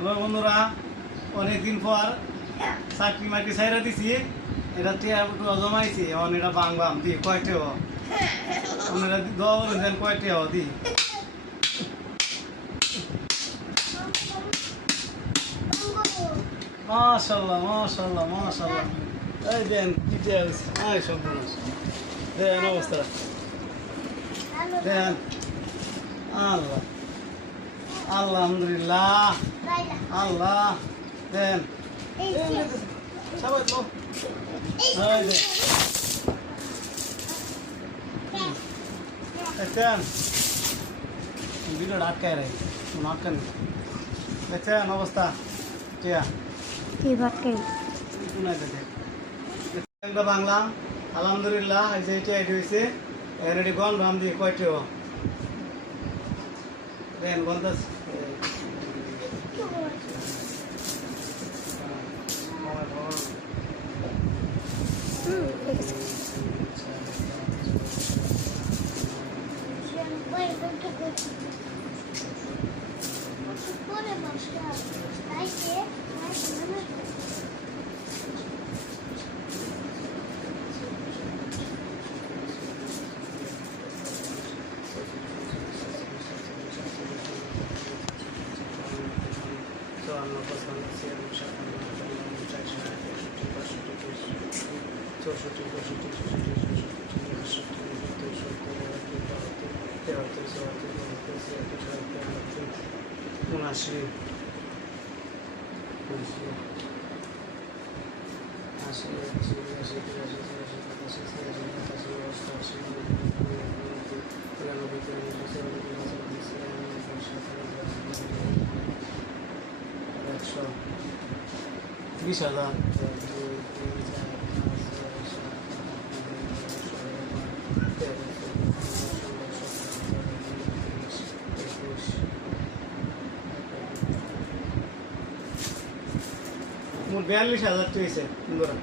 এবার বন্ধুরা অনেকদিন পর চাকরি মাকরি ছাইরা দিছি, এটা টিয়া জমাইছি, এখন এটা বাংবাম দি কয়টে আপনারা দোয়া বলেছেন কয়টে দি মাশাল্লাহ মাশাল্লাহ মাশাল্লাহ। এই দেন কি সব দেন অবস্থা দেন। আল্লাহ আলহামদুলিল্লাহ আল্লাহ দেন সবাই তো দেখছেন ভিডিও আটকায় রে আটকান দেখছেন অবস্থা টিয়া কি ভাটকে বাংলা আলহামদুলিল্লাহ এই যে এটা এটি হয়েছে রেডি গন রাম দিয়ে কয়টিও দেন গন্ধাস বিশ হাজার মোট 42,000 হয়েছে বন্ধুরা।